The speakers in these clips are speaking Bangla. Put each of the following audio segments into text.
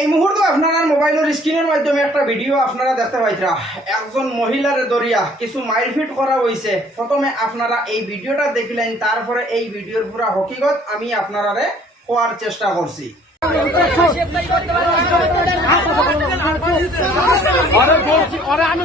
এই মুহূর্তে আপনারা মোবাইলের স্ক্রিনের মাধ্যমে একটা ভিডিও আপনারা দেখতে পাইতরা। একজন মহিলার দরিয়া কিছু মারপিট করা হয়েছে প্রথমে আপনারা এই ভিডিওটা দেখলেন, তারপরে এই ভিডিওর পুরা হকিকত আমি আপনারারে হওয়ার চেষ্টা করছি। আমি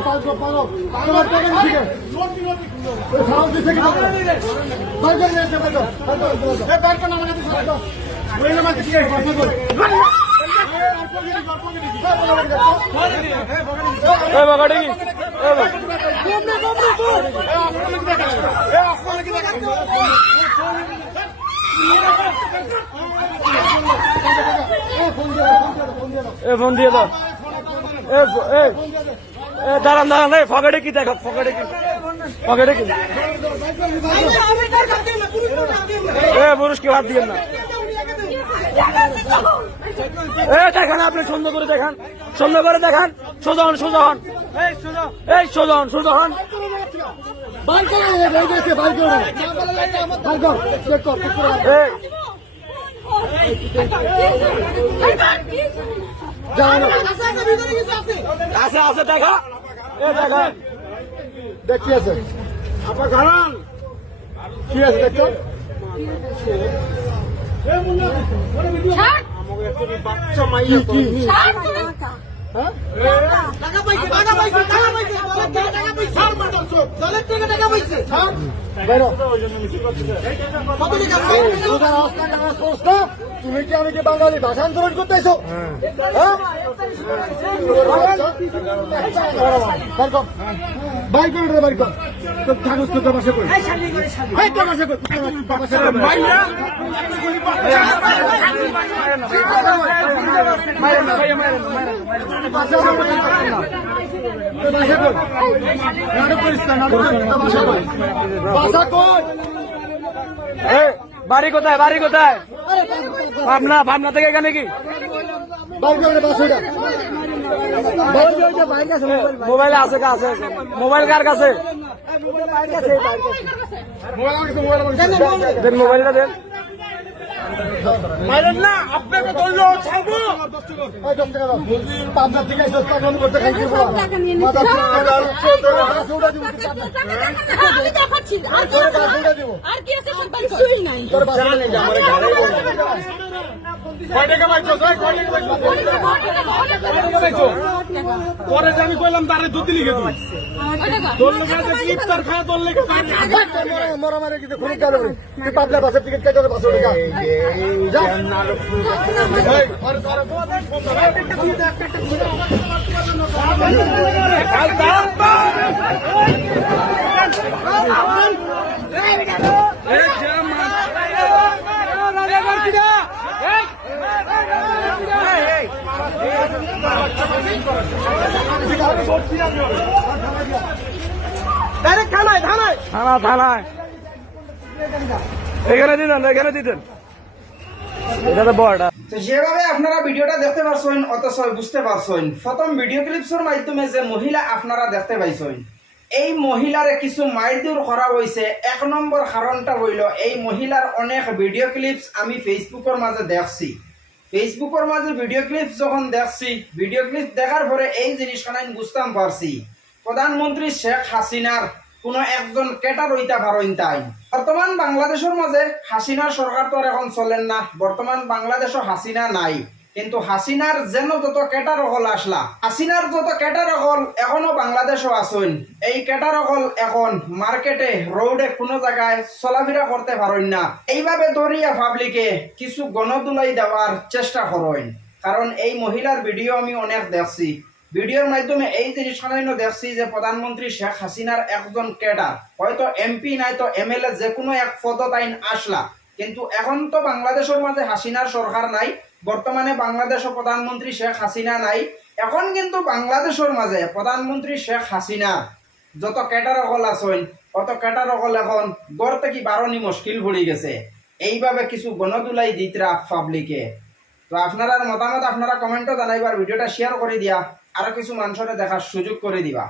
ফোন দিয়ে দাও এ দাঁড়ান দাঁড়ান এই পকেটে কি দেখো পকেটে কি? পকেটে কি? এ পুরুষকে হাত দিয়েন না। এ দেখান আপনি সুন্দর করে দেখান সুন্দর করে দেখান সোজা হন সোজা হন। এই সোজা। এই সোজা হন সোজা হন। বাইর করে বাইরে গেছে বাইর করে। বাইর কর চেক কর চেক কর। এই যাও না। আছে আছে দেখা। দেখা দেখি আছে। আপনার ঘরান কি আছে দেখো কি কি? হ্যাঁ বাইরো সোজা রাস্তা কাজ করছ না তুমি কি আমি কি বাঙালি ভাষা আন্দোলন করতেছো হ্যাঁ বাইক করে বাইক কর তো কাগজ তো বাড়ি কোথায়? বাড়ি কোথায়? ভাবনা ভাবনা থেকে এখানে কি মোবাইল আছে কা আছে মোবাইল কার কাছে মোবাইলটা দেন মারেন না আপনাকে ধরলো ছাড়বো। পাবনা থেকে করতে মাথা আর কি আছে নাই তোর বাসা নেই কয় টাকা পাইছো কয় টাকা পাইছো পরে আমি কইলাম তারে দিলি কে তুই তোর লোক আছে ইফতার খায় তোর লেগে মরা মারে তুই টিকিট কেটে যা থানা থানায়। এখানে দিতেন এখানে দিতেন। এটা তো বড়টা তো যেভাবে আপনারা ভিডিওটা দেখতে পারছেন অথচ বুঝতে পারছেন প্রথম ভিডিও ক্লিপসের মাধ্যমে যে মহিলা আপনারা দেখতে পাইছেন এই মহিলারে কিছু মাইদুর করা হয়েছে এক নম্বর কারণটা হইল এই মহিলার অনেক ভিডিও ক্লিপস আমি ফেসবুকের মাঝে দেখছি। ফেসবুকের মাঝে ভিডিও ক্লিপ যখন দেখছি ভিডিও ক্লিপ দেখার পরে এই জিনিসখান আমি বুঝতাম পারছি প্রধানমন্ত্রী শেখ হাসিনার কোনো একজন কেটার হইতা পারেন তাই। বর্তমান বাংলাদেশের মাঝে হাসিনা সরকার তো আর এখন চলেন না বর্তমান বাংলাদেশও হাসিনা নাই। কিন্তু হাসিনার যেন যত কেটার হল আসলা হাসিনার যত কেটার হল এখনও বাংলাদেশও আসুন এই কেটার হল এখন মার্কেটে রোডে কোনো জায়গায় চলাফেরা করতে পারেন না। এইভাবে দরিয়া পাবলিকে কিছু গণদুলাই দেওয়ার চেষ্টা করেন কারণ এই মহিলার ভিডিও আমি অনেক দেখছি। ভিডিওর মাধ্যমে এই জিনিসখানাইনো দেখছি যে প্রধানমন্ত্রী শেখ হাসিনার একজন ক্যাডার হয়তো এমপি নাই তো এমএলএ যে কোনো এক পদত আইন আসলা। কিন্তু এখন তো বাংলাদেশের মাঝে হাসিনার সরকার নাই বর্তমানে বাংলাদেশের প্রধানমন্ত্রী শেখ হাসিনা নাই। এখন কিন্তু বাংলাদেশের মাঝে প্রধানমন্ত্রী শেখ হাসিনা যত ক্যাটার অকল আছেন, অত ক্যাটার অকল এখন গড় থেকে বারণই মুশকিল পড়ে গেছে। এইভাবে কিছু গণদুলাই দিতরা পাবলিকে। তো আপনারা মতামত, আপনারা কমেন্টও জানাইবার ভিডিওটা শেয়ার করে দিয়া। আরও কিছু মানুষের দেখার সুযোগ করে দিবা।